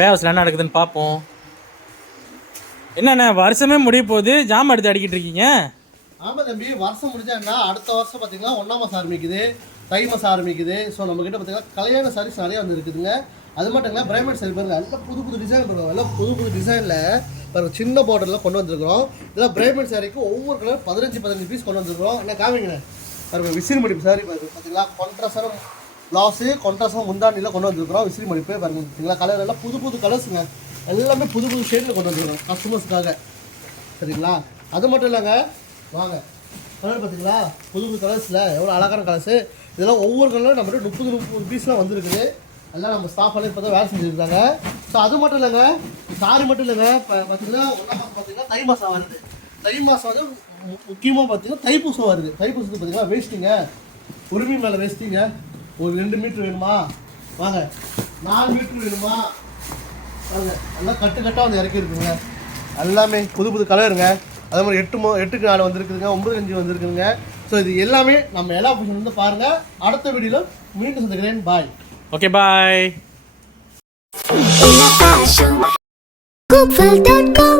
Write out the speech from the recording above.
வேவஸ்ல என்ன நடக்குதுன்னு பார்ப்போம். என்னண்ணே வருஷமே முடிய போகுது, ஜாம் எடுத்து அடிக்கிட்டு இருக்கீங்க? ஆமாம் தம்பி, வருஷம் முடிஞ்சாங்கன்னா அடுத்த வருஷம் பார்த்தீங்கன்னா 1ஆம் மாதம் ஆரம்பிக்குது, தை மாதம் ஆரம்பிக்குது. ஸோ நம்மக்கிட்ட பார்த்தீங்கன்னா கல்யாண சாரீஸ் நிறையா வந்து இருக்குதுங்க. அது மட்டும் இல்லை பிரைமேட் சாரி பாருங்கள், எல்லாம் புது புது டிசைன் இருக்கும். எல்லாம் புது புது டிசைனில் பாருங்கள், சின்ன பார்டரில் கொண்டு வந்துருக்குறோம். இதெல்லாம் பிரைமேட் சாரிக்கு ஒவ்வொரு கலர் 15 பீஸ் கொண்டு வந்துருக்குறோம். என்ன காமிங்கண்ணே பாருங்கள், விசிறி மடிப்பு சாரி பாருங்கள் பார்த்தீங்களா, கொண்ட்ராஸ்டான ப்ளவுஸு, கொண்ட்ராஸ்டான முந்தாண்டியில் கொண்டு வந்துருக்குறோம். விசிறி மடிப்பு பாருங்கள் பார்த்தீங்களா, கலர் எல்லாம் புது புது கலர்ஸுங்க, எல்லாமே புது புது ஷேடில் கொண்டு வந்துருக்குறோம் கஸ்டமர்ஸுக்காக. சரிங்களா? அது மட்டும் இல்லைங்க, வாங்க கலர் பார்த்தீங்களா, புது புது கலர்ஸில் எவ்வளோ அழகான கலர்ஸு. இதெல்லாம் ஒவ்வொரு கலரும் நம்மகிட்ட 30 பீஸ்லாம் வந்துருக்குது. எல்லாம் நம்ம ஸ்டாஃப் எல்லாம் இப்போ தான் வேலை செஞ்சுருக்காங்க. ஸோ அது மட்டும் இல்லைங்க, சாரி மட்டும் இல்லைங்க, இப்போ பார்த்தீங்கன்னா 1ஆம் மாதம் பார்த்தீங்கன்னா தை மாதம் வருது. தை மாதம் வந்து முக்கியமாக பார்த்தீங்கன்னா தைப்பூசம் வருது. தைப்பூசத்துக்கு பார்த்தீங்கன்னா வேஸ்ட்டிங்க, உரிமை மேலே வேஸ்ட்டிங்க. ஒரு 2 மீட்ரு வேணுமா வாங்க, 4 மீட்ரு வேணுமா வாங்க, எல்லாம் கட்டாக வந்து இறக்கிருக்குங்க. எல்லாமே புது புது கலருங்க. அதே மாதிரி 8க்கு 4 வந்துருக்குதுங்க, 9க்கு 5 வந்துருக்குதுங்க. ஸோ இது எல்லாமே நம்ம எல்லா ஆப்ஷன் வந்து பாருங்கள். அடுத்த வீடியோவில் மீண்டும் சந்திக்கிறேன். பாய். Okay bye. Coopville.com